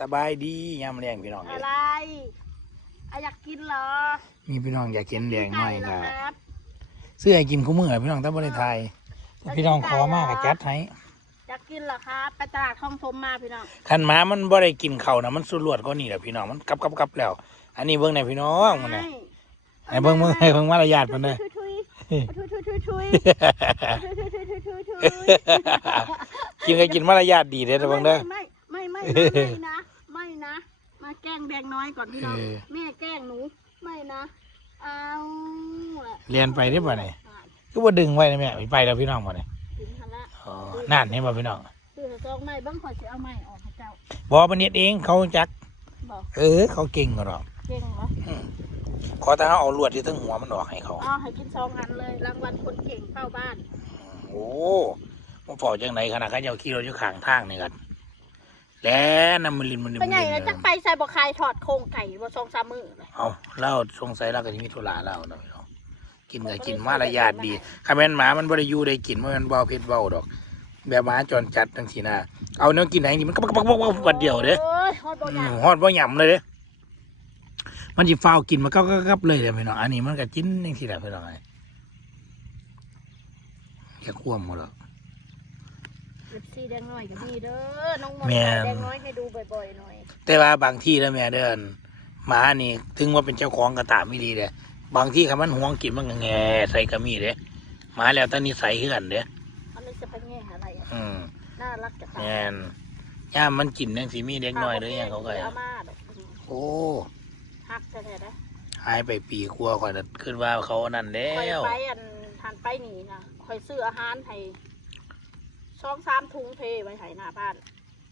สบายดียามแรงพี่น้องเอ้อะยไรอะอยากกินเหรอมีพี่น้องอยากกินแดงหน่อยไก่ก็เหรครับซื้อให้กินคู่มือพี่น้องแต่บ่ได้ทายพี่น้องขอมากก็จัดให้อยากกินเหรอครับไปตลาดคลองถมมาพี่น้องคันหมามันบ่ได้กินข้าวนะมันสุดรวดก็นี่แหละพี่น้องมันกลับกลับกลับแล้ว อันนี้เบิ่งในพี่น้องมันน่ะให้เบิ่งเบิ่งให้เบิ่งมารยาทมันเด้อทุยทุยทุยทุยทุยทุยทุยทุยทุยทุยทุยทุยกินก็กินมารยาทดีเด้อเบิ่งเด้อ ไม่ไม่ไม่ไม่ไม่นะไม่นะ มาแกล้งแดงน้อย ก่อนพี่น้อง เออ แม่แกล้งหนู ไม่นะ เอาละเรียนไปได้ป่ะนี่คือบ่ดึงไว้นะแม่ไปแล้วพี่น้องบ่นี่ถึงทันละอ๋อนั่นเห็นบ่พี่น้องซื้อซองไม่บ้างขอจะเอาไม่ออกให้เจ้า บ่บ่เน็ตเองเขาจัก บอกเออ เขาเก่งกว่าดอกเก่งเหรออืมขอแต่เขาเอาลวดที่ทั้งหัวมันออกให้เขาอ๋อให้กินซองอันเลย รางวัลคนเก่งเฝ้าบ้าน โอ้มันพอจังไหนขนาดเขาเจ้าขี่รถอยู่ข้างทางนี่กัน แล้วน้ำมันลินมันเป็นไงนะจักไปใส่บะคายถอดโครงไก่บะซองสามมือเลยเอาเล่าสงสัยเราก็จะมีธุระเล่าเนาะพี่น้องกินก็กินมารยาทดีคาแมนหมามันบ่ได้อยู่ได้กินมันมันเบาเผ็ดเบาดอก แบบหมาจรจัดจังสีน่ะเอาเนื้อกินไหนนี่มันก็ปักปักปักปักปักเดียวเด้โอ้ยฮอดบ่อือยามกฮอดบ่หย่ำเลยเด้มันสิฟ้าวกินมันก็ก็กับเลยเด้อพี่น้องอันนี้มันก็กินจังซี่แหละพี่น้องไอ้แค่ควมหมดหรอกเล็บ ซี่แดงน้อยก็มีเด้อ น้องมนแม่นแดงน้อยให้ดูบ่อยๆหน่อย แต่ว่าบางที่แล้วแม่เดินหมานี่ถึงว่าเป็นเจ้าของกระตามไม่ดีเลยบางที่คำมันห่วงกินมันก็แง่ใส่กระมีเด้หมาแล้วแตอนนี้ใส่ขึ้นเด้อันนี้จะไปแง่อะไรอะอืมน่ารักจะตายแง่นย่ามมันกินยังสีมีเด็กน้อยหรือยังเขาก็เอามาดอกโอ้ฮักแท้ๆนะหายไปปีกลัวก่อนขึ้นว่าเขานั่นแล้คอยว ไปอันทานไปหนีนะคอยซื้ออาหารให้ ช่องสามถุงเทไว้ให้หน้าบ้าน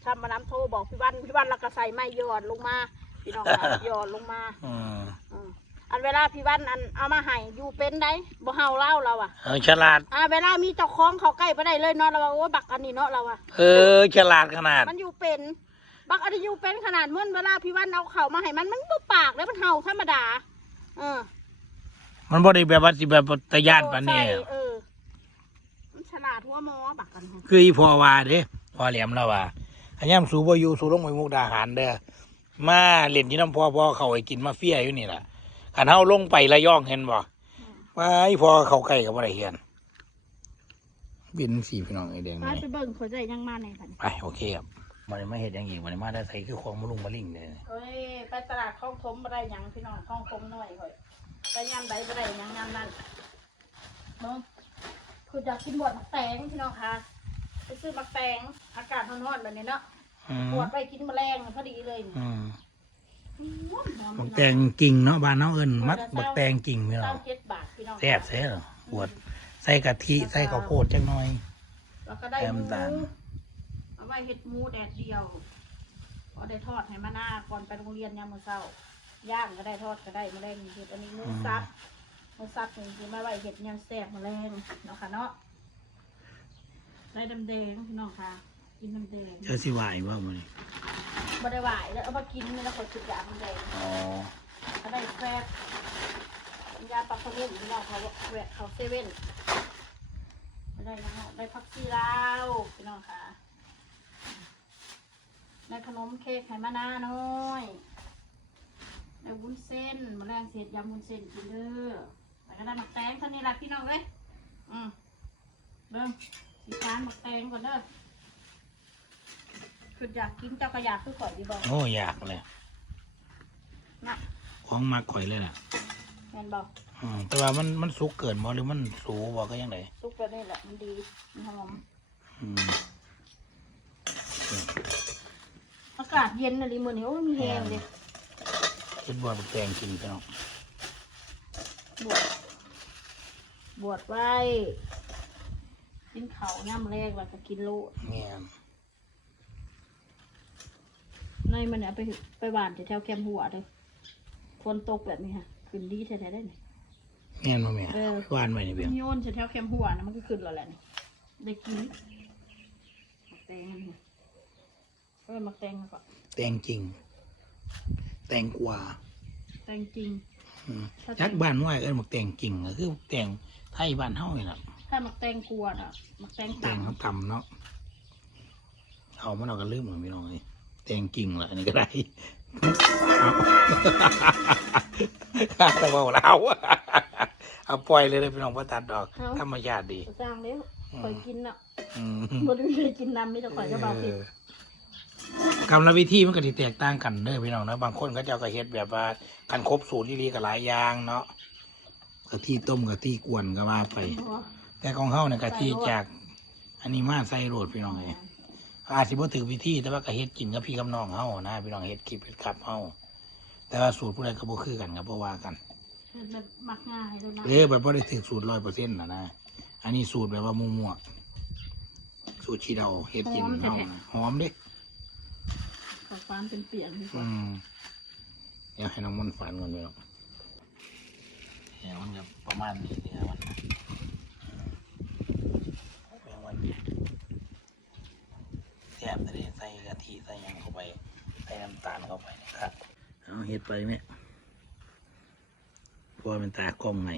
ทำมาน้ำโทรบอกพี่วันพี่วันแล้วก็ใส่ไม้หยอดลงมาพี่น้องค่ะหยอดลงมาอืมอืมอันเวลาพี่วันอันเอามาให้อยู่เป็นได้บ่เฮาเล่าเราอะ เออฉลาด อ่าเวลามีเจ้าของเขาใกล้ไปได้เลยเนาะเราว่าโอ้บักอันนี้เนาะเราอะ เออฉลาดขนาด มันอยู่เป็น บักอันนี้อยู่เป็นขนาดเมื่อเวลาพี่วันเอาเขามาให้มันมันบ่ปากแล้วมันเห่าธรรมดา เออมันบ่ได้แบบว่าสิแบบตะยานปานนี้ ใช่เอ อมันฉลาดหัวหมอบักกันค่ะคืออีพอว่าเด้พอแหลมแล้วว่าขยามสูบอยู่สูลงไปมุกดาหารเด้อมาเล่นที่น้ำพ่อพ่อเขาไปกินมาเฟียอยู่นี่แหละขันเฮาลงไประย่องเห็นบ่ว่าไอ้พอเขาใกล้กับอะไรเห็นบินสีพี่น้องไอ้แดงไปนี่ไปเบิ่งเขาใจยังมาในพันไปโอเคครับมันไม่เห็นอย่างอีกมันมาได้ใส่คือของมะลุงมะลิงเลย เอ้ยไปตลาดคลองถมบ่ได้หยังพี่น้องคลองถมหน่อยค่อยไปยามใดบ่ได้หยังยามนั้นเบิ่ง คืออยากกินบวดมักแตงพี่น้องค่ะไปซื้อมักแตงอากาศร้อนๆแบบนี้เนาะอืมบวดไปกินแมลงพอดีเลยนี่อืมอืมหอมบักแตงกิ่งเนาะบ้านเนาะเอิ้นมักบักแตงกิ่งพี่น้อเก้างเจ็ดบาทพี่น้องแซ่บแซ่บปวดใส่กะทิใส่ข้าวโพดจังหน่อยแล้วก็ได้แอหมมูตาลเอาไว้เห็ดหมูแดดเดียวพอได้ทอดให้มาหน้าก่อนไปโรงเรียนยามมื้อเช้าย่างก็ได้ทอดก็ได้แมลงเห็ดอันนี้หมูซับ หมูซับนี่คือมาไว้เห็ดยำแซ่บแมลงเนาะค่ะเนาะได้ดำแดงพี่น้องค่ะ กินดำแดงเจอสิไหวบ่มื้อนี้บ่ได้หวายแล้วเอามากินนี่แล้วคนสุดยาดำแดงอ๋อก็ได้แฟบยาปลาสมุนพี่น้องเขาแวะเขาเซเว่นไม่ได้นะฮะได้ผักชีลาวพี่น้องค่ะได้ขนมเค้กไข่มะนาวน้อยได้วุ้นเส้นมะแรงเศษยำวุ้นเส้นกินเด้อแล้ว ก็ได้หมักแตงเท่านี้ละพี่น้องเลยอืมเบิ่งสีฟ้านหมักแตงก่อนเด้อคืออยากกินเจ้าก็อยากคือข่อยดีบอกโอ้อยากเลยนะของมาข่อยเลยน่ะแมนบอกอืมแต่ว่ามันมันสุกเกินบ่หรือมันสูบ่ก็ยังไงซุปแบบนี้แหละมันดีมันหอมอืมอากาศเย็นนะลิมือนี้โอ้ยมีแหงเลยคิดว่าบักแตงกินพี่น้องบวช บวชไว้กินเขาวย่ำแรกแล้วก็กินโลดแม่นในมันเนี่ยไปไปหวานแถวๆแคมหัวเลยฝนตกแบบนี้ค่ะขึ้นดีแท้ๆได้ไหมแม่นบ่แม่เออ หวานไว้นี่เพียง โยนแถวๆแคมหัวนะมันก็ขึ้นแล้วแหละนี่ได้กินมักแตงอันนี้เออมักแตงมาก่อน แตงจริง แตงกวาแตงจริงอืม จักบ้านว่าเอิ้นบักแตงจริงก็คือบักแตงไทยบ้านเฮานี่ล่ะถ้ามักแตงกวนอะมักแตงแตงต่ำเขาตำเนาะเอามันเอากันลืมเหมือนพี่น้องนี่แตงกิ่งละอันนี้ก็ได้เอาข้าจะบอกเราเอาปล่อยเลยเลยพี่น้องพ่ตัดดอกธรรมชาติดีสร้างแล้วคอยกินอะอืม บ่ได้เคยกินน้ำมีแต่คอยจะเบาผิด กรรมวิธีมันก็สิแตกต่างกันเด้อพี่น้องนะบางคนก็จะเอากระเฮ็ดแบบว่ากันครบสูตรที่ดีกับหลายอย่างเนาะกะทิต้มกะทิกวนก็ว่าไป แต่ของเฮาเนี่ยกะทิจากอันนี้มาใส่โรดพี่น้องเอ้ยอาจสิบ่ถึงวิธีแต่ว่ากะเฮ็ดกินกับพี่กับน้องเฮานะพี่น้องเฮ็ดคลิปเฮ็ดครับเฮาแต่ว่าสูตรผู้ใดก็บ่คือกันก็บ่ว่ากันแบบมักง่ายเลยนะเอ้แบบบ่ได้ถึงสูตร100%น่ะนะอันนี้สูตรแบบว่ามั่วๆสูตรชีเดาเฮ็ดกินเฮานะหอมเด้ ขอความเป็นเปียกดีกอืว่ามอยากให้น้องมันฝันก่อนไปหรอกเนี่ยมันจะประมาณนี้เนี่ยมันนะเอาไว้แซ่บเลยใส่กะทิใส่หยังเข้าไป ใส่น้ำตาลเข้าไปนะครับ เอาเฮ็ดไปไหมเพราะว่าเป็นตากล้องไง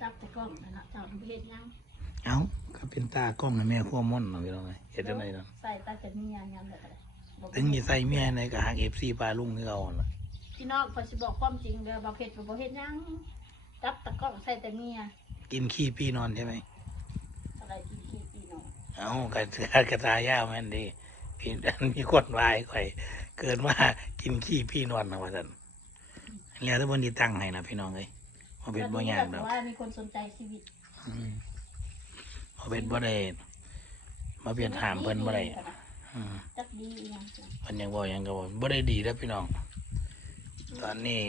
จับแต่กล้องนะนะเจ้าประเภทยังเอาก็เป็นตากล้องนะแม่ขั้วม่อนเนาะพี่น้องไงเฮ็ดจังไดเนาะใส่ตาจะมียางยังแบบอะไร ถึงมีใส่เมียในกะหักเอฟซีปลาลุงคือเอาน่ะพี่น้องพอสิบอกความจริงเด้อประเภทประเภทยังจับแต่กล้องใส่แต่เมียกินขี้พี่นอนใช่ไหมอะไรกินขี้ปีน้องเอากระกระตายาวแม่นดีพี่มีคนวายข่อย เกิดมากินขี้พี่นอนนะว่าสันแล้วถ้าบนดีตั้งให้นะพี่น้องเลยมาเป็นบ่ยากแต่ดอกว่ามีคนสนใจชีวิตอืมมาเป็นบ่ได้มาเปลี่ยนถามเพิ่นบ่ได้อืม จักดีอีหยังเพิ่นยังบ่หยังก็บ่บ่ได้ดีแล้วพี่น้อง ตอนนี้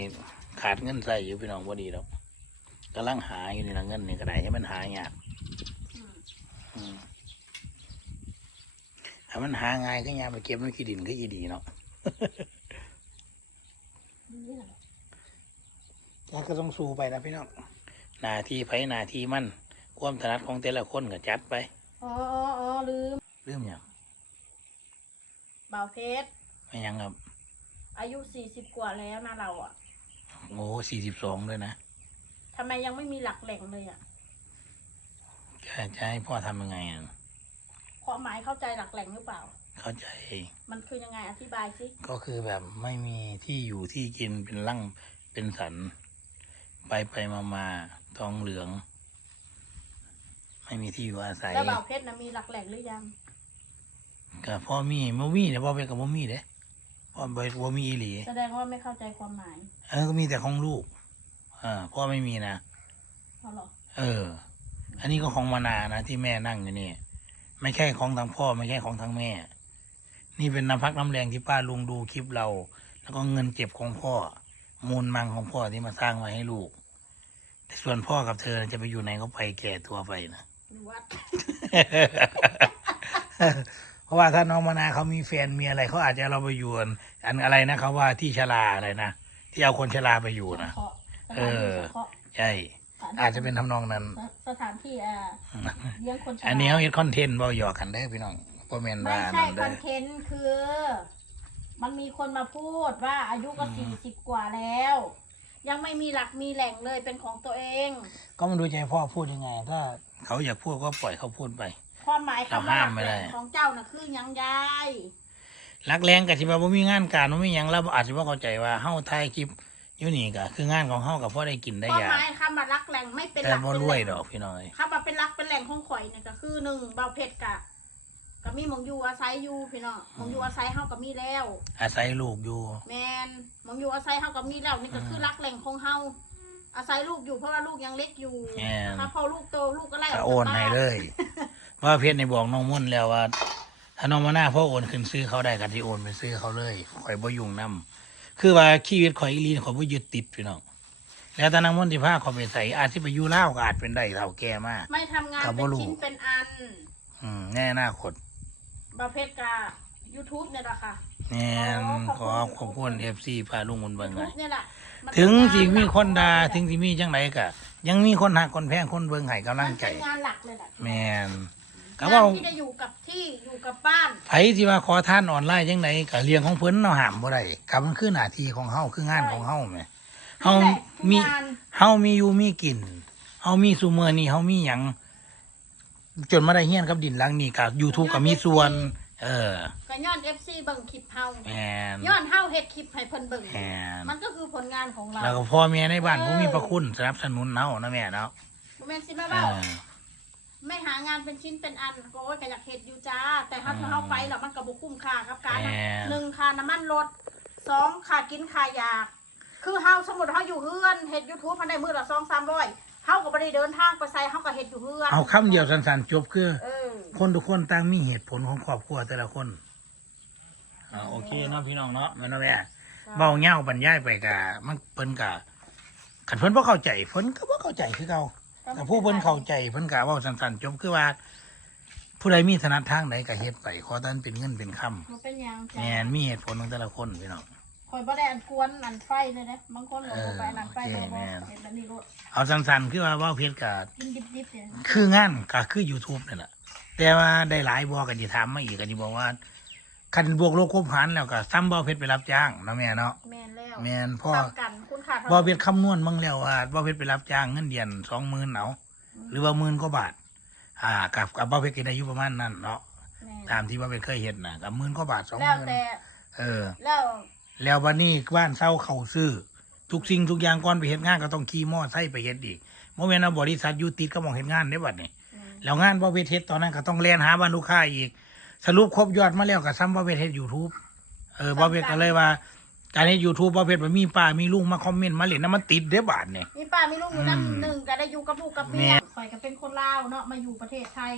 ขาดเงินใส่อยู่พี่น้องบ่ดีดอกกำลังหาอยู่นี่ละเงินนี่ก็ได้ให้มันหายากอืมอืมถ้ามันหาง่ายก็ยามไปเก็บไว้ขี้ดินก็อีดีเนาะดีนั่นแหละแกก็ต้องสู้ไปนะพี่น้องหน้าที่ไผหน้าที่มัน ความถนัดของแต่ละคนก็จัดไป อ๋ออ๋ออ๋อลืมเรื่องอย่าง เบาเพชรไม่หยังครับ อายุสี่สิบกว่าแล้วนะเราอะโอ้สี่สิบสองเลยนะทำไมยังไม่มีหลักแหล่งเลยอะจะจะให้พ่อทำยังไงอะความหมายเข้าใจหลักแหล่งหรือเปล่า เข้าใจ มันคือยังไงอธิบายสิก็คือแบบไม่มีที่อยู่ที่กินเป็นร่างเป็นสัน ไปไปมามาทองเหลือง ไม่มีที่อยู่อาศัยแล้วเบาเพชรนะมีหลักแหล่งหรือยัง กับพ่อมีบ่มีเดี๋ยวพ่อไปกับบ่มีเด้พ่อไปบ่มีอีหลีแสดงว่าไม่เข้าใจความหมายเออก็มีแต่ของลูกอ่าพ่อไม่มีนะเพราะหรอเออ อันนี้ก็ของมานานะที่แม่นั่งอยู่นี่ไม่ใช่ของทางพ่อไม่ใช่ของทางแม่ นี่เป็นน้ำพักน้ำแรงที่ป้าลุงดูคลิปเรา แล้วก็เงินเก็บของพ่อ มูลมังของพ่อที่มาสร้างไว้ให้ลูก แต่ส่วนพ่อกับเธอจะไปอยู่ไหนก็ไปแก่ตัวไปนะอยู่วัด เพราะว่าถ้าน้องมานาเขามีแฟนมีอะไรเขาอาจจะเราไปอยู่อันอันอะไรนะเขาว่าที่ชราอะไรนะที่เอาคนชราไปอยู่นะสงเคราะห์สเอถานที่อสงเคราะห์ใช่อาจจะเป็นทำนองนั้น สถานที่อ่าเลี้ยงคนชราอันนี้เขาเฮ็ดคอนเทนต์เบาหยอกกันได้อพี่น้องพ่อแม่นไม่ว่าใช่นั่นคได้อนเทนต์คือ มันมีคนมาพูดว่าอายุก็อืสี่มสิบกว่าแล้วยังไม่มีหลักมีแหล่งเลยเป็นของตัวเอง ก็มันดูใจพ่อพูดยังไง ถ้าเขาอยากพูดก็ปล่อยเขาพูดไป ความหมายคำว่าเราหลักไม่แหได้ล่งของเจ้าน่ะคือหยังยายรักแรงกับที่ว่าบ่มีงานการบ่มีหยังแล้วอาจจะว่าเข้าใจว่าเฮาถ่ายคลิปอยู่นี่ก็คืองานของเฮากับพ่อได้กินได้ความยาหมายคำว่ารักแหล่งไม่เป็นหแต่ลักบ่เป็นรแหวยล่งดอกพี่น้อยคำว่าเป็นรักเป็นแหล่งของข่อยเนี่ยก็คือหนึ่งเบาเพชรกะก็มีหมองอยู่อาศัยอยู่พี่น้องหมองอยู่อาศัยเฮาก็มีแล้ว อาศัยลูกอยู่ แมนหมองอยู่อาศัยเฮาก็มีแล้วนี่ก็คือรักแหล่งของเฮาอาศัยลูกอยู่เพราะว่าลูกยังเล็กอยู่แม่นถ้าพอลูกโตลูกก็ไล่ก็กโอนจากให้บ้าเลย ว่าเพชรในบอกน้องมุ่นแล้วว่าถ้าน้องมาหน้าพ่อโอนขึ้นซื้อเขาได้ก็ที่โอนไปซื้อเขาเลยข่อยบ่ยุ่งนํคือว่าชีวิตข่อยอีหลีข่อยบ่ยึดติดพี่น้องแล้วถ้านางมุ่นสิพาเขาไปใส่อาจสิไปอยู่ลาวก็อาจเป็นได้เฒ่าแก่มากไม่ทำงานก็บ่เป็นรู้ชิ้นเป็นอัน อืมแน่หน้าคตบาเพชรกะ YouTube เนี่ยแหละค่ะแน่นอ๋ขออขอบคุณขอบคุณเอฟซีพาลุงมุนเบิ่งไง YouTube เนี่ยแหละมันถึงเป็นสิงานมีคนด่าหลักถึงสิมีจังไรกะ ยังมีคนหักคนแพงคนเบิ่งให้กำลังใจมันเป็นงานหลักเลยแหละแม่น ก็งาว่านที่ได้อยู่กับที่อยู่กับบ้านไผที่ว่าขอท่านออนไลน์จังไดก็เรียงของเพิ่นเนาะห้ามบ่ได้กับมันคือหน้าที่ของเฮาคืองานของเฮาแหมเฮานี่แหละมีงานเฮามีอยู่มีกินเฮามีซุมื้อนี้เฮามีหยังจนมาได้เฮียนกับดินหลังนี้ก็ YouTube ก็มีส่วน เออก็ย้อน FC เบิ่งคลิปเฮาแมนย้อนเฮาเฮ็ดคลิปให้เพิ่นเบิ่งแมนมันก็คือผลงานของเราแล้วก็พ่อแม่ในบ้านเออผู้มีพระคุณสนับสนุนเนานะแม่เนาะบ่แม่นสิมาเอเว้าอไม่หางานเป็นชิ้นเป็นอันก็โอ้ยก็อยากเฮ็ดอยู่จ้า แต่ถ้าอืมเฮาไปแล้วมันก็บ่คุ้มค่ากับการแหมหนึ่งค่าน้ำมันรถสองค่ากินค่ายา คือเฮาสมมุติเฮาอยู่เฮือนเฮ็ด YouTube มันได้มื้อละ2-300เฮาก็บ่ได้เดินทางไปไสเฮาก็เฮ็ดอยู่เฮือนเอาคำเดียวสั้นๆจบคือ เออ คนทุกคนต่างมีเหตุผลของครอบครัวแต่ละคนอ่าโอเคเนาะพี่น้องเนาะแม่เนาะแม่เบาเงาบรรยายไปกะมันเพิ่นกะขันเพิ่นบ่เข้าใจเพิ่นก็บ่เข้าใจคือเก่า แต่ผู้เพิ่นเข้าใจเพิ่นกะเว้าสั้นๆจบคือว่า ผู้ใดมีถนัดทางใดก็เฮ็ดไปขอแต่มันเป็นเงินเป็นคำมันเป็นหยังแม่นมีเหตุผลของแต่ละคนพี่น้องข่อยบ่ได้อันกวนอันไฟเลยนะบางคนก็บ่ไปอันไฟเอบ่อบ่แม่น เห็นแบบนี้รถเอาสั้นๆคือว่าเว้าเพชรกะกินดิบๆเนี่ยคืองานก็คือ YouTube นี่แหละแต่ว่าได้หลายบ่ก็สิถามมาอีกก็สิบอกว่า คันบวกโลกครบหารแล้วก็ซ้ำบ่เพชรไปรับจ้างเนาะแม่เนาะแม่นแล้วแม่นพ่อ ซ้ำกันคุณค่าเท่าบ่เพชรคำนวณมั่งแล้วว่าบ่เพชรไปรับจ้างเงินเดือน20,000เอาหรือว่าหมื่นกว่าบาท อ่ากับกับบ่เพชรก็ได้อยู่ประมาณนั้นเนาะแม่นตามที่ว่าเพชรเคยเฮ็ดน่ะกับหมื่นกว่าบาทแล้วแต่20,000เออ แล้วแล้ววันนี้บ้านเศร้าเขาซื้อ ทุกสิ่งทุกอย่างก่อนไปเฮ็ดงานก็ต้องขี่มอไซค์ไปเฮ็ดอีกบ่แม่นเอาบริษัทอยู่ติดก็มองเฮ็ดงานได้บัดนี้อืมแล้วงานบ่เวทเฮ็ดตอนนั้นก็ต้องเรียนหาบ้านลูกค้าอีก สรุปครบยอดมาแล้วก็ซ้ำบ่เวทเฮ็ด YouTube เออบ่เวทก็เลยว่า การเฮ็ด YouTube บ่เวทมันมีป้ามีลุงมาคอมเมนต์มาเล่นนำมันติดเด้บาดนี่มีป้ามีลูกอยู่นั่นอืมหนึ่งก็ได้อยู่กับลูกกับเมีแม่ยข่อยก็เป็นคนลาวเนาะมาอยู่ประเทศไทย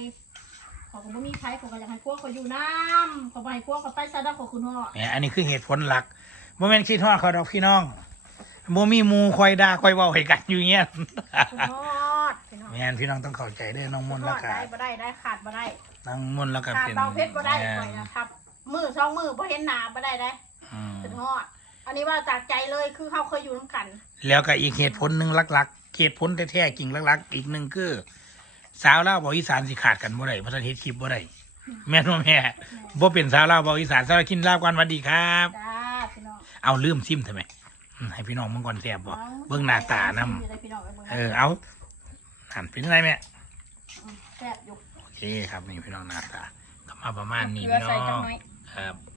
เขอยก็บ่มีไทยเขาก็อยากให้พวกเขาอยู่น้ำเขาบ่ให้พวกเขาไปซะดอกเขาคุณพ่อแหมอันนี้คือเหตุผลหลักบ่แม่นคิดฮอดเขาดอกพี่น้องบ่มีหมู่คอยด่าคอยเว้าให้กันอยู่เงี้ย คุณพ่อพี่น้อ งแม่นพี่น้องต้องเข้าใจเด้อน้องมนต์ทแล้อวดก็ได้บ่ได้ได้ขาดบ่ได้ น้องมนต์แล้วก็ขาดเป็นเบาเพชรบ่ได้แม่ข่อยนะครับ มือสองมือบ่เห็นหน้าบ่ได้ได้อืมเป็นฮอด อันนี้ว่าจากใจเลยคือเขาเคยอยู่น้ำกัน แล้วก็อีกเหตุผลหนึ่งหลักๆเหตุผลแท้ๆจริงหลักๆ อีกหนึ่งคือ สาวลาวบอกอีสานสิขาดกันบ่ได้เพราะฉะนั้นเฮ็ดคลิปบ่ได้แม่นบ่แม่บ่เป็นสาวลาวบอกอีสานสาวกินลาวกันสวัสดีครับ จ้าพี่น้องเอาลืมซิมทำไมอืมให้พี่น้องมึงก่อนแซ่บบ่เบิ่งหน้าตานํอยู่ได้พี่น้องไปเบิ่งเออเอา หันเป็นอะไรแม่มแซ่บอยู่โอเคครับนี่พี่น้องหน้าตาก็มาประมาณนี้เกลือพี่น้ใส่จัองงน้อยครับ